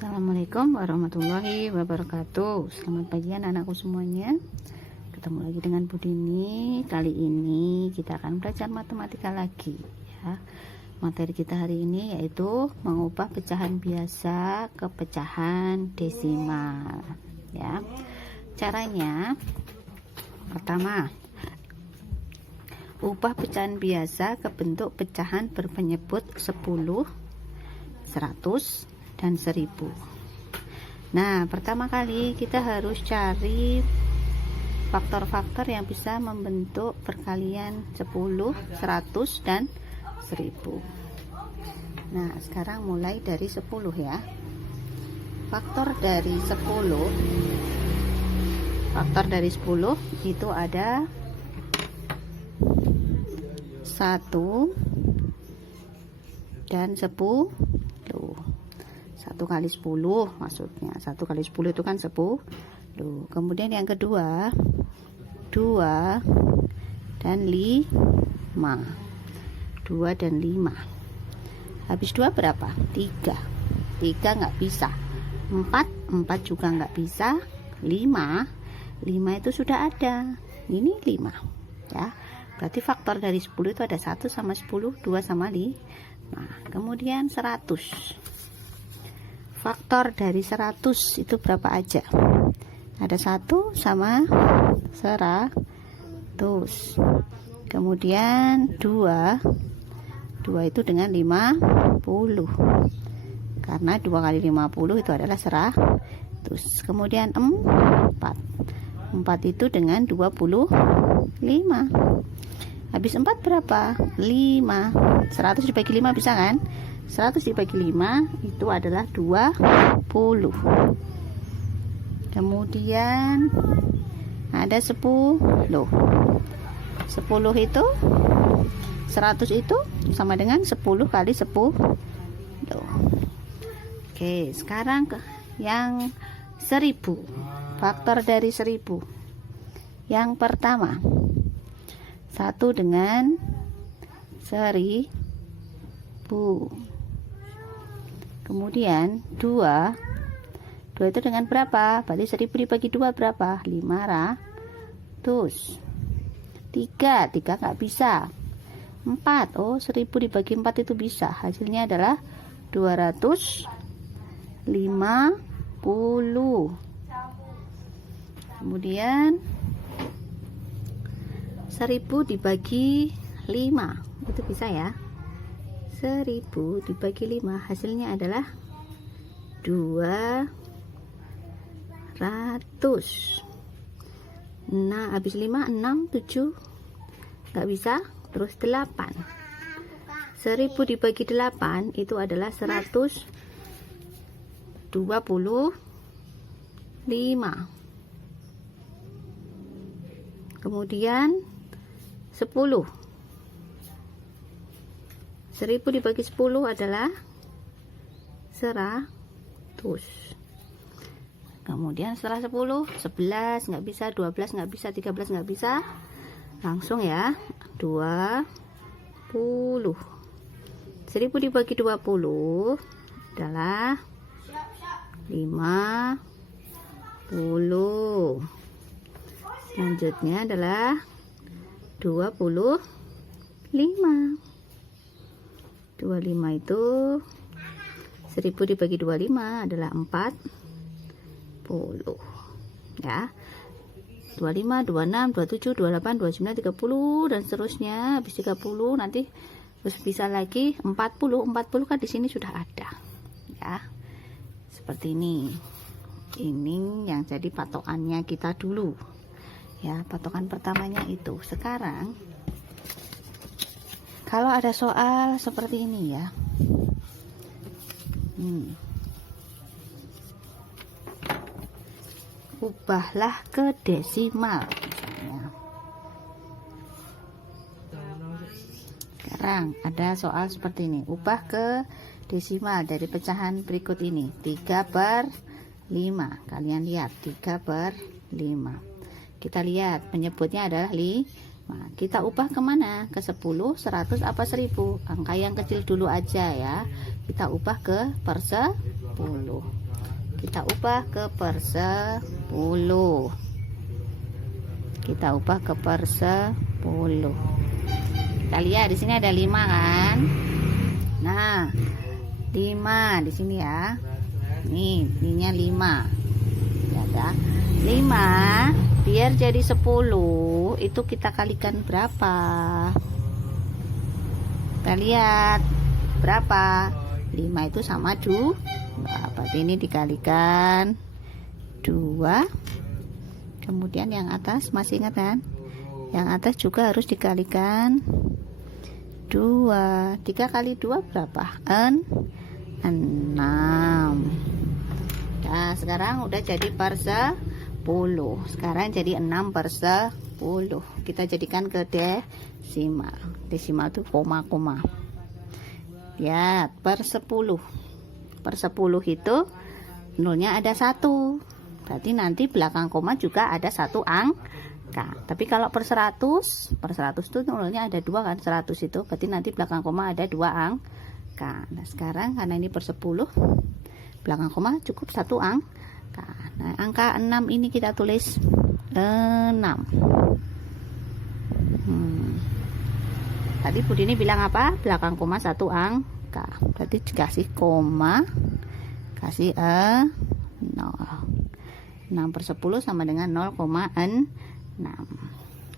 Assalamualaikum warahmatullahi wabarakatuh. Selamat pagi anak-anakku semuanya. Ketemu lagi dengan Bu Dini. Kali ini kita akan belajar matematika lagi ya. Materi kita hari ini yaitu mengubah pecahan biasa ke pecahan desimal ya. Caranya pertama, ubah pecahan biasa ke bentuk pecahan berpenyebut 10, 100 dan 1000. Nah, pertama kali kita harus cari faktor-faktor yang bisa membentuk perkalian 10, 100 dan 1000. Nah, sekarang mulai dari 10 ya. Faktor dari 10 itu ada 1 dan 10. 1 kali 10 maksudnya. 1 kali 10 itu kan 10. Kemudian yang kedua 2 dan 5. 2 dan 5. Habis 2 berapa? 3. 3 nggak bisa. 4 juga nggak bisa. 5 itu sudah ada. Ini 5 ya. Berarti faktor dari 10 itu ada 1 sama 10, 2 sama 5. Nah, kemudian 100. Faktor dari 100 itu berapa aja? Ada 1 sama 100. Kemudian 2 itu dengan 50. Karena 2 kali 50 itu adalah 100. Kemudian 4 itu dengan 25. Habis 4 berapa? 5. 100 dibagi 5 bisa kan? 100 dibagi 5 itu adalah 20. Kemudian ada 10. 10 itu 100 itu sama dengan 10 kali 10. Oke, sekarang yang 1000. Faktor dari 10. Yang pertama 1 dengan 1000. Kemudian 2 itu dengan berapa? Berarti 1000 dibagi 2 berapa? 500. 3 nggak bisa. 4, 1000 dibagi 4 itu bisa. Hasilnya adalah 250. Kemudian 1000 dibagi 5 itu bisa ya. 1000 dibagi 5 hasilnya adalah 200. Nah, habis 5, 6, 7 nggak bisa. Terus 8. 1000 dibagi 8 itu adalah 125. Kemudian 10. 1000 dibagi 10 adalah 100. Kemudian setelah 10, 11 nggak bisa, 12 nggak bisa, 13 nggak bisa. Langsung ya, 20. 1000 dibagi 20 adalah 50. Selanjutnya adalah 25. 25 itu 1000 dibagi 25 adalah 40 ya. 25, 26, 27, 28, 29, 30 dan seterusnya. Habis 30 nanti terus bisa lagi 40. 40 kan di sini sudah ada ya. Seperti ini. Ini yang jadi patokannya kita dulu ya, patokan pertamanya itu. Sekarang kalau ada soal seperti ini ya, ubahlah ke desimal misalnya. Sekarang ada soal seperti ini, ubah ke desimal dari pecahan berikut ini. 3/5. Kalian lihat 3/5. Kita lihat penyebutnya adalah 5. Nah, kita ubah kemana? Ke 10, 100 apa 1000? Angka yang kecil dulu aja ya. Kita ubah ke per 10. kita ubah ke per 10. Kita ubah ke per 10. Kita lihat di sini ada 5 kan. Nah, 5 di sini ya. Ininya 5. Ya, ada 5 biar jadi 10 itu kita kalikan berapa? Kita lihat berapa? 5 itu sama 2. Berarti ini dikalikan 2. Kemudian yang atas masih ingat kan? Yang atas juga harus dikalikan 2. 3 kali 2 berapa? 6. Nah, sekarang udah jadi per 10. Sekarang jadi 6 per 10. Kita jadikan ke desimal. Desimal itu koma-koma. Lihat, per 10. Per 10 itu nolnya ada 1. Berarti nanti belakang koma juga ada 1 angka. Tapi kalau per 100 itu nolnya ada 2 kan, 100 itu berarti nanti belakang koma ada 2 angka. Nah, sekarang karena ini per 10, belakang koma cukup 1 angka. Nah, angka 6 ini kita tulis 6. Tadi Bu Dini bilang apa? Belakang koma 1 angka. Berarti dikasih koma, kasih 0. 6 per 10 sama dengan 0,6.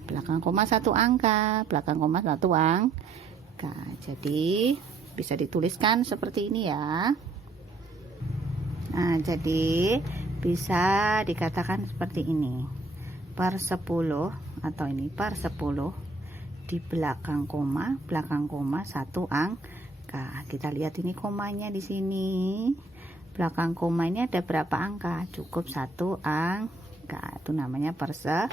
Belakang koma 1 angka, belakang koma 1 angka. Jadi bisa dituliskan seperti ini ya. Nah, jadi bisa dikatakan seperti ini. Per 10 atau ini per 10 di belakang koma 1 angka. Kita lihat ini komanya di sini. Belakang koma ini ada berapa angka? Cukup 1 angka. Itu namanya per 10.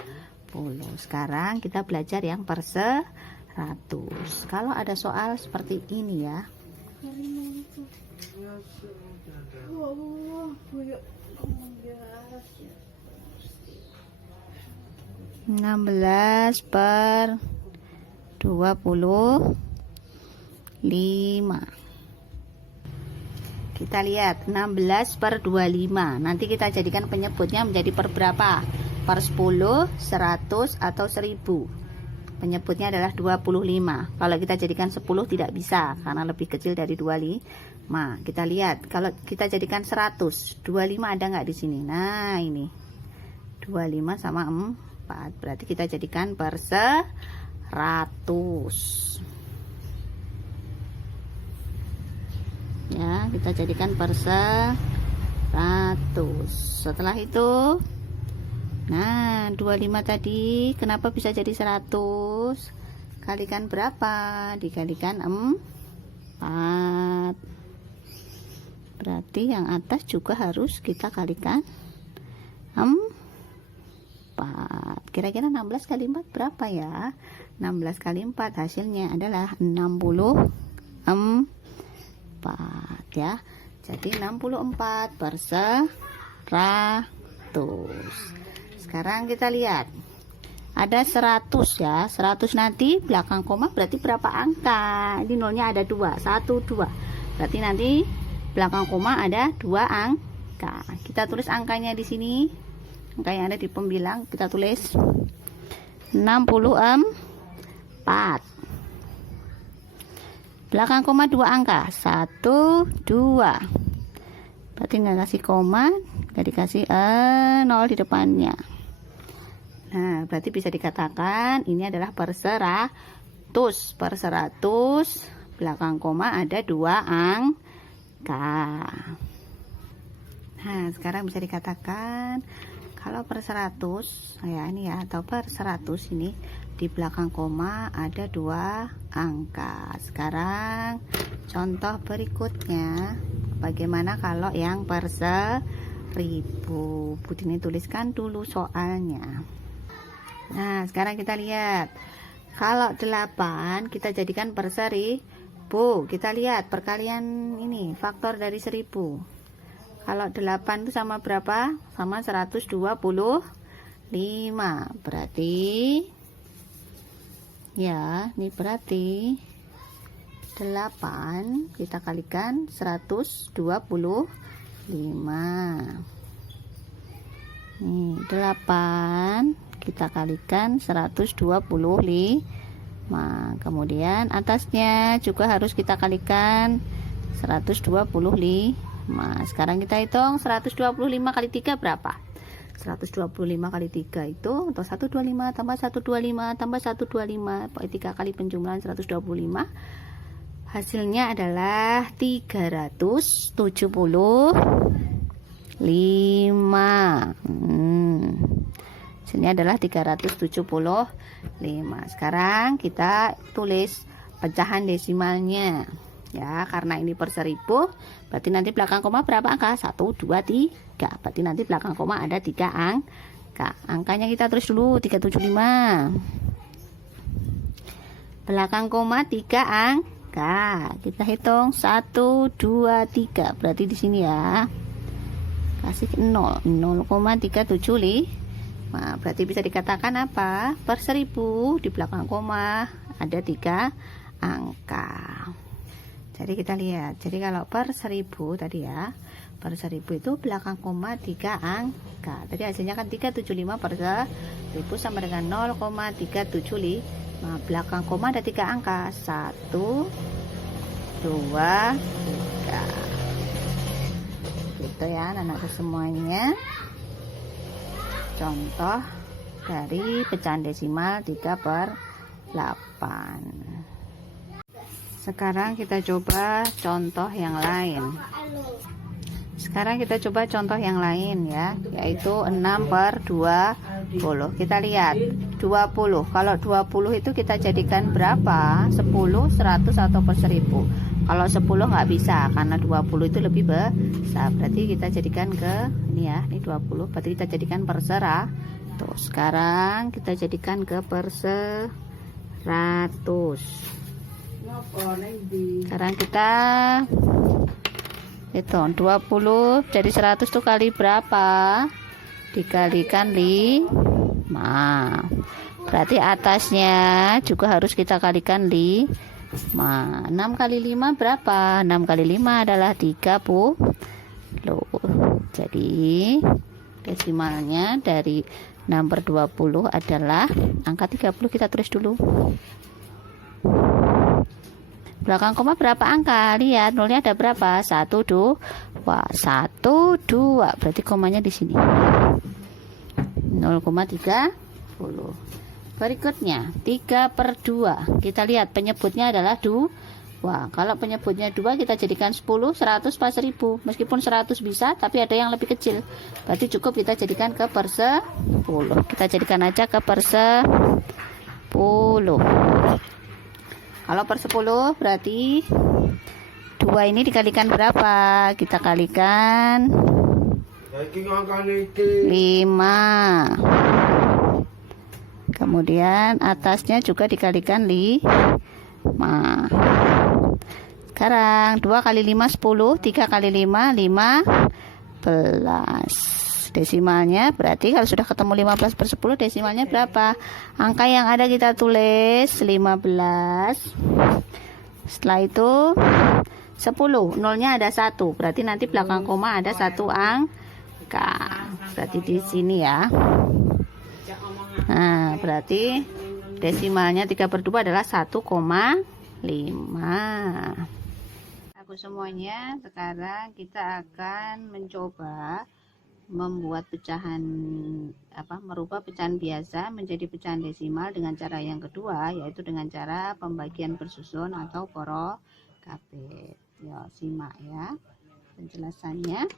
Sekarang kita belajar yang per 100. Kalau ada soal seperti ini ya. 16 per 25. Kita lihat 16 per 25. Nanti kita jadikan penyebutnya menjadi per berapa? Per 10, 100 atau 1000. Penyebutnya adalah 25. Kalau kita jadikan 10 tidak bisa karena lebih kecil dari 25. Kita lihat kalau kita jadikan 100, 25 ada nggak di sini? Nah, ini 25 sama 4. Berarti kita jadikan per 100. Ya, kita jadikan per 100. Setelah itu, nah 25 tadi kenapa bisa jadi 100? Kalikan berapa? Dikalikan 4. Berarti yang atas juga harus kita kalikan 4. Kira-kira 16 kali 4 berapa ya? 16 kali 4 hasilnya adalah 64 ya. Jadi 64 per 100. Sekarang kita lihat. Ada 100 ya. 100 nanti belakang koma berarti berapa angka? Ini nolnya ada 2. 1 2. Berarti nanti belakang koma ada 2 angka. Kita tulis angkanya di sini. Angka yang ada di pembilang kita tulis 64. Belakang koma 2 angka 1 2. Berarti nggak kasih koma, nggak dikasih 0 di depannya. Nah, berarti bisa dikatakan ini adalah per 100. Per 100 belakang koma ada 2 angka. Nah, sekarang bisa dikatakan kalau per 100 ya ini ya, atau per 100 ini di belakang koma ada 2 angka. Sekarang contoh berikutnya, bagaimana kalau yang per 1000? Bu Dini tuliskan dulu soalnya. Nah, sekarang kita lihat. Kalau 8 kita jadikan per 1000. Kita lihat perkalian ini, faktor dari 1000. Kalau 8 itu sama berapa? Sama 125. Berarti ya, ini berarti 8 kita kalikan 125. Nih 8 kita kalikan 125. Kemudian atasnya juga harus kita kalikan 125. Sekarang kita hitung 125 kali 3 berapa? 125 kali 3 itu atau 125 tambah 125 tambah 125, 3 kali penjumlahan 125. Hasilnya adalah 375. Sini adalah 375. Sekarang kita tulis pecahan desimalnya ya, karena ini per 1000 berarti nanti belakang koma berapa angka? 1, 2, 3. Berarti nanti belakang koma ada 3 angka. Angkanya kita tulis dulu 375. Belakang koma 3 angka. Kita hitung 1, 2, 3. Berarti di sini ya. Kasih 0, 0,375. Berarti bisa dikatakan apa? Per 1000 di belakang koma ada 3 angka. Jadi kita lihat. Jadi kalau per 1000 tadi ya, per 1000 itu belakang koma 3 angka. Tadi hasilnya kan 375 per 1000 sama dengan 0,375. Belakang koma ada 3 angka. 1, 2, 3. Gitu ya anak-anakku semuanya. Contoh dari pecahan desimal 3/8. Sekarang kita coba contoh yang lain. Ya, yaitu 6/20. Kita lihat 20. Kalau 20 itu kita jadikan berapa? 10, 100 atau per 1000. Kalau 10 nggak bisa karena 20 itu lebih besar. Berarti kita jadikan ke ini ya, ini 20. Berarti kita jadikan per 100. Sekarang kita jadikan ke per 100. Sekarang kita hitung 20 jadi 100 tuh kali berapa? Dikalikan 5. Berarti atasnya juga harus kita kalikan 5. 6 kali 5 berapa? 6 kali 5 adalah 30. Jadi desimalnya dari 6/20 adalah angka 30. Kita tulis dulu. Belakang koma berapa angka? Lihat nolnya ada berapa? 1, 2. 1, 2. Berarti komanya di sini 0,30. Berikutnya 3/2. Kita lihat penyebutnya adalah 2. Kalau penyebutnya 2 kita jadikan 10, 100 pas 1000. Meskipun 100 bisa, tapi ada yang lebih kecil. Berarti cukup kita jadikan ke per 10. Kita jadikan aja ke per 10. Kalau per 10 berarti 2 ini dikalikan berapa? Kita kalikan 5. Kemudian atasnya juga dikalikan 5. Sekarang 2 kali 5 10, 3 kali 5 15. Desimalnya berarti kalau sudah ketemu 15/10 desimalnya berapa? Angka yang ada kita tulis 15. Setelah itu 10, nolnya ada 1. Berarti nanti belakang koma ada 1 angka. Berarti di sini ya. Nah, berarti desimalnya 3/2 adalah 1,5. Aku semuanya, sekarang kita akan mencoba membuat pecahan merubah pecahan biasa menjadi pecahan desimal dengan cara yang kedua, yaitu dengan cara pembagian bersusun atau porokapit. Ya, simak ya penjelasannya.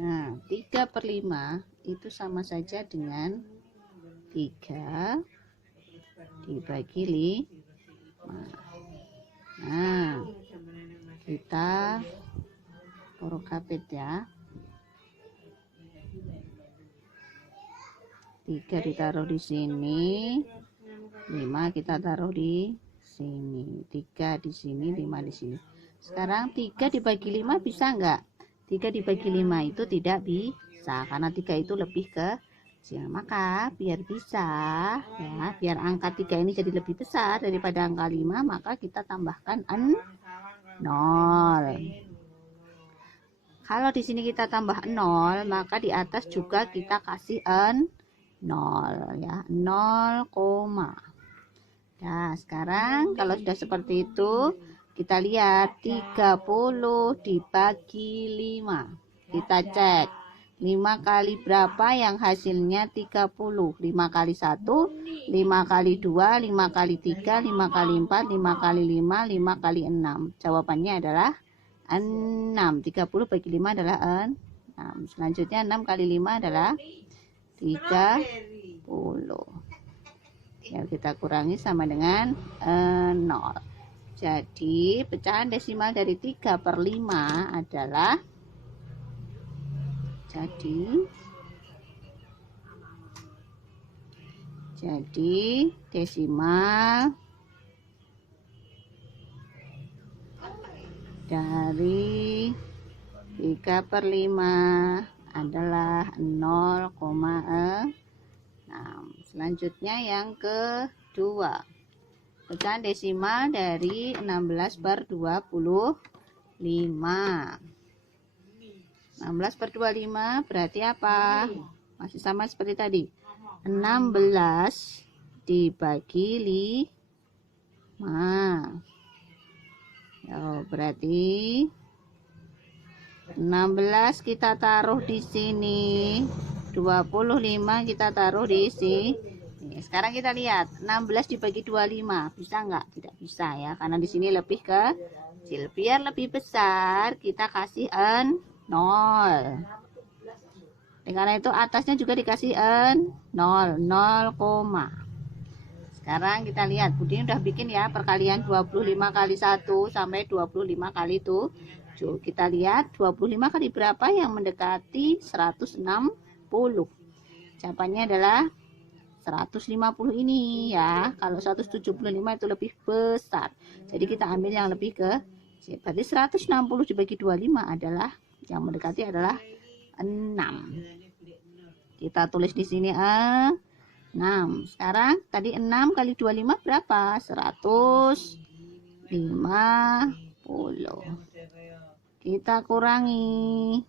Nah, 3/5 itu sama saja dengan 3 dibagi 5. Nah, kita porokapit ya. 3 ditaruh di sini, 5 kita taruh di sini, 3 di sini, 5 di sini. Sekarang 3 dibagi 5 bisa enggak? 3 dibagi 5 itu tidak bisa karena 3 itu lebih kecil. Maka biar bisa ya, biar angka 3 ini jadi lebih besar daripada angka 5, maka kita tambahkan 0. Kalau di sini kita tambah 0, maka di atas juga kita kasih 0 ya, 0, nah sekarang kalau sudah seperti itu, kita lihat 30 dibagi 5. Kita cek 5 kali berapa yang hasilnya 30. 5 kali 1, 5 kali 2, 5 kali 3, 5 kali 4, 5 kali 5, 5 kali 6. Jawabannya adalah 6. 30 bagi 5 adalah 6. Selanjutnya 6 kali 5 adalah 30. Ya, kita kurangi sama dengan 0. Jadi pecahan desimal dari 3/5 adalah jadi desimal dari 3/5 adalah 0,6. Selanjutnya yang kedua, pecahan desimal dari 16/25. 16/25 berarti apa? Masih sama seperti tadi. 16 dibagi 5. Berarti 16 kita taruh di sini, 25 kita taruh di sini. Sekarang kita lihat 16 dibagi 25, bisa nggak? Tidak bisa ya, karena di sini lebih kecil. Biar lebih besar, kita kasih 0. Karena itu atasnya juga dikasih 0, 0, sekarang kita lihat, Budi udah bikin ya perkalian 25 kali 1 sampai 25 kali 7. Kita lihat 25 kali berapa yang mendekati 160. Jawabannya adalah 150 ini ya. Kalau 175 itu lebih besar. Jadi kita ambil yang lebih kecil. Berarti 160 dibagi 25 adalah yang mendekati adalah 6. Kita tulis di sini 6. Sekarang tadi 6 kali 25 berapa? 150. Kita kurangi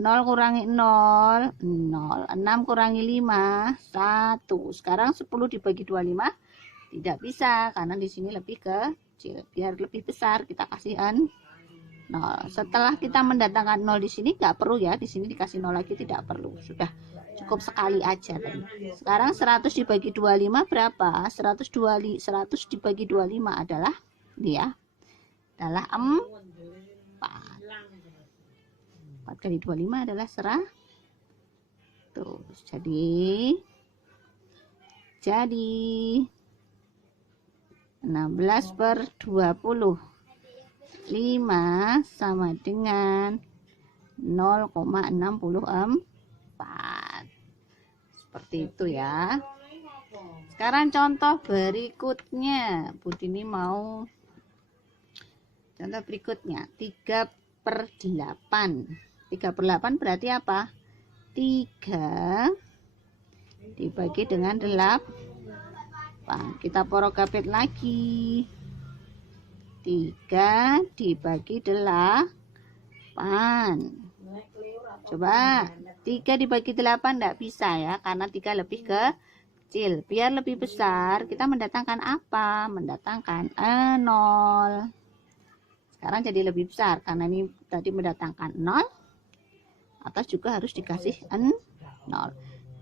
0 kurangi 0, 0. 6 kurangi 5, 1. Sekarang 10 dibagi 25 tidak bisa karena di sini lebih kecil. Biar lebih besar kita kasih 0. Setelah kita mendatangkan 0 di sini nggak perlu ya, di sini dikasih 0 lagi tidak perlu. Sudah cukup sekali aja tadi. Sekarang 100 dibagi 25 berapa? 100 dibagi 25 adalah ini ya. Adalah 4. 4 kali 25 adalah 100. Jadi 16/25 sama dengan 0,64. Seperti itu ya. Sekarang contoh berikutnya. Budini mau contoh berikutnya 3/8. 3/8 berarti apa? 3 dibagi dengan 8. Kita porogapit lagi. 3 dibagi 8. Coba 3 dibagi 8 tidak bisa ya, karena 3 lebih kecil. Biar lebih besar kita mendatangkan apa? Mendatangkan 0. Sekarang jadi lebih besar karena ini tadi mendatangkan 0. Atas juga harus dikasih 0.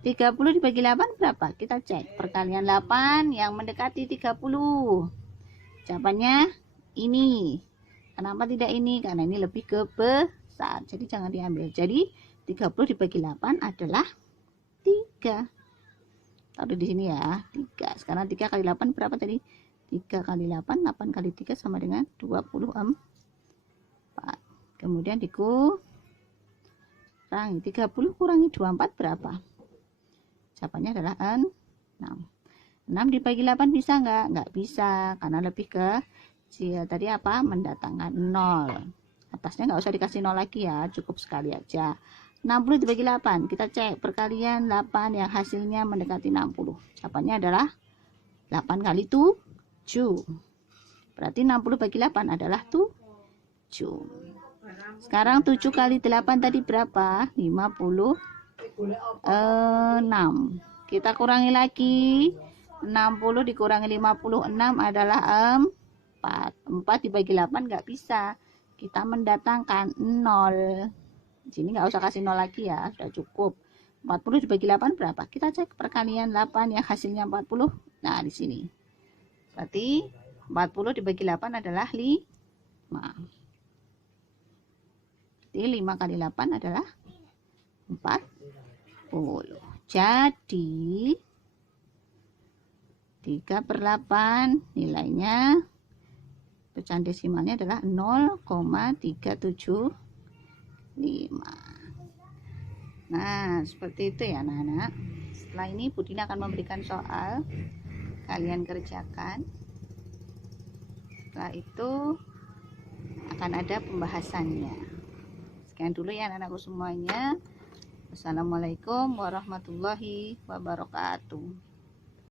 30 dibagi 8 berapa? Kita cek. Perkalian 8 yang mendekati 30. Jawabannya ini. Kenapa tidak ini? Karena ini lebih besar. Jadi jangan diambil. Jadi 30 dibagi 8 adalah 3. Taruh di sini ya. 3. Sekarang 3 kali 8 berapa tadi? 3 kali 8. 8 kali 3 sama dengan 24. Kemudian dikurangi 30 kurangi 24 berapa? Jawabannya adalah 6. 6 dibagi 8 bisa nggak? Nggak bisa karena lebih kecil. Tadi apa? Mendatangkan 0. Atasnya nggak usah dikasih 0 lagi ya, cukup sekali aja. 60 dibagi 8. Kita cek perkalian 8 yang hasilnya mendekati 60. Jawabannya adalah 8 kali 7. Berarti 60 bagi 8 adalah 7. Sekarang 7 kali 8 tadi berapa? 56. Kita kurangi lagi. 60 dikurangi 56 adalah 4. 4 dibagi 8 nggak bisa. Kita mendatangkan 0. Di sini nggak usah kasih 0 lagi ya, sudah cukup. 40 dibagi 8 berapa? Kita cek perkalian 8 yang hasilnya 40. Nah, di sini. Berarti 40 dibagi 8 adalah 5. Jadi 5 kali 8 adalah 40. Jadi 3/8 nilainya pecahan desimalnya adalah 0,375. Nah, seperti itu ya anak-anak. Setelah ini Budina akan memberikan soal, kalian kerjakan. Setelah itu akan ada pembahasannya. Sekian dulu ya anak-anakku semuanya. Wassalamualaikum warahmatullahi wabarakatuh.